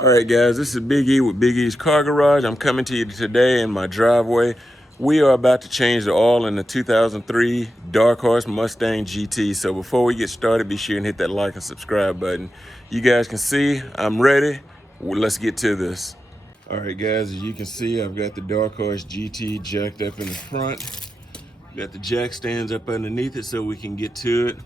All right, guys, this is Big E with Big E's Car Garage. I'm coming to you today in my driveway. We are about to change the oil in the 2003 Darkhorse Mustang GT. So before we get started, be sure and hit that like and subscribe button. You guys can see I'm ready. Well, let's get to this. All right, guys, as you can see, I've got the Darkhorse GT jacked up in the front. Got the jack stands up underneath it so we can get to it.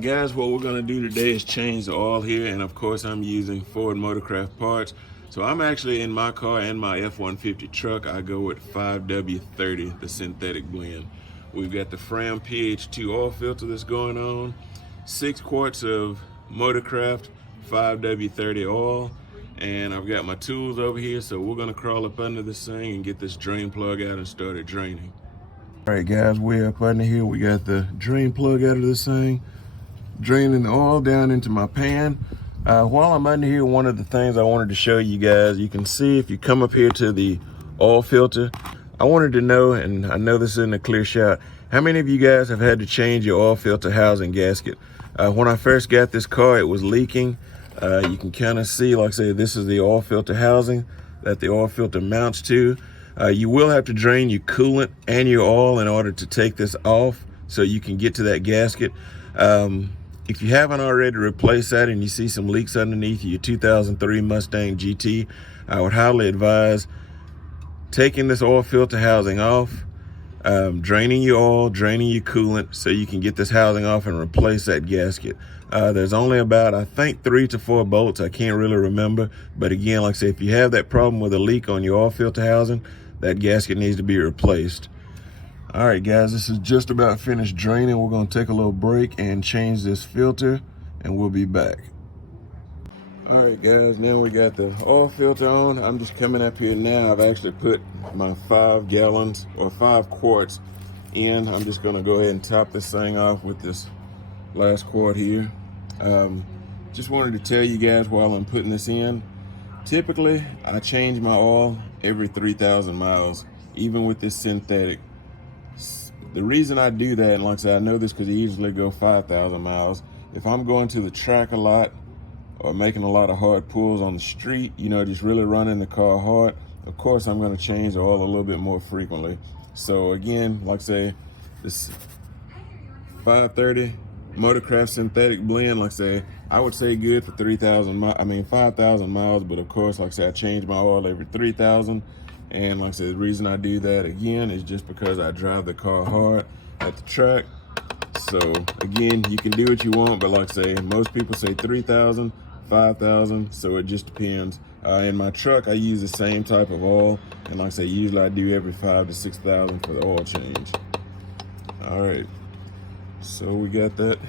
Guys, what we're gonna do today is change the oil here, and of course I'm using Ford Motorcraft parts. So I'm actually, in my car and my F-150 truck, I go with 5W30, the synthetic blend. We've got the Fram PH2 oil filter that's going on, 6 quarts of Motorcraft 5W30 oil, and I've got my tools over here, so we're gonna crawl up under this thing and get this drain plug out and start it draining. All right, guys, way up under here, we got the drain plug out of this thing, draining the oil down into my pan. While I'm under here, one of the things I wanted to show you guys, you can see if you come up here to the oil filter, I wanted to know, and I know this isn't a clear shot, how many of you guys have had to change your oil filter housing gasket? When I first got this car, it was leaking. You can kind of see, like I say, this is the oil filter housing that the oil filter mounts to. You will have to drain your coolant and your oil in order to take this off so you can get to that gasket. If you haven't already replaced that and you see some leaks underneath your 2003 Mustang GT, I would highly advise taking this oil filter housing off, draining your oil, draining your coolant so you can get this housing off and replace that gasket. There's only about, I think, 3 to 4 bolts. I can't really remember. But again, like I say, if you have that problem with a leak on your oil filter housing, that gasket needs to be replaced. All right, guys, this is just about finished draining. We're gonna take a little break and change this filter, and we'll be back. All right, guys, now we got the oil filter on. I'm just coming up here now. I've actually put my 5 gallons or 5 quarts in. I'm just gonna go ahead and top this thing off with this last quart here. Just wanted to tell you guys while I'm putting this in, typically I change my oil every 3,000 miles, even with this synthetic. The reason I do that, and like I said, I know this because I usually go 5,000 miles. If I'm going to the track a lot or making a lot of hard pulls on the street, you know, just really running the car hard, of course I'm going to change the oil a little bit more frequently. So again, like I say, this 530 Motorcraft synthetic blend, like I say, I would say good for 5,000 miles, but of course, like I say, I change my oil every 3,000. And like I said, the reason I do that again is just because I drive the car hard at the track. So again, you can do what you want, but like I say, most people say 3,000, 5,000, so it just depends. In my truck, I use the same type of oil, and like I say, usually I do every 5,000 to 6,000 for the oil change. All right, so we got that.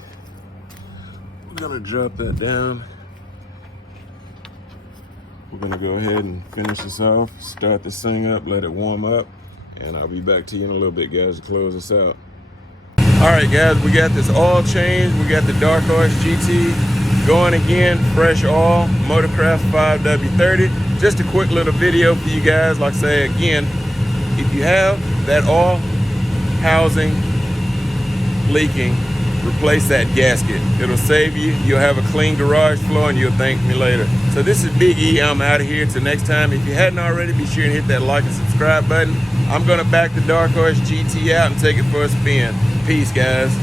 We're gonna drop that down. We're gonna go ahead and finish this off, start this thing up, let it warm up, and I'll be back to you in a little bit, guys, to close this out. All right, guys, we got this oil change. We got the Darkhorse GT going again, fresh oil, Motorcraft 5W30. Just a quick little video for you guys. Like I say, again, if you have that oil housing leaking, replace that gasket. It'll save you. You'll have a clean garage floor and you'll thank me later. So this is Big E. I'm out of here. Till next time. If you hadn't already, be sure and hit that like and subscribe button. I'm gonna back the Darkhorse GT out and take it for a spin. Peace, guys.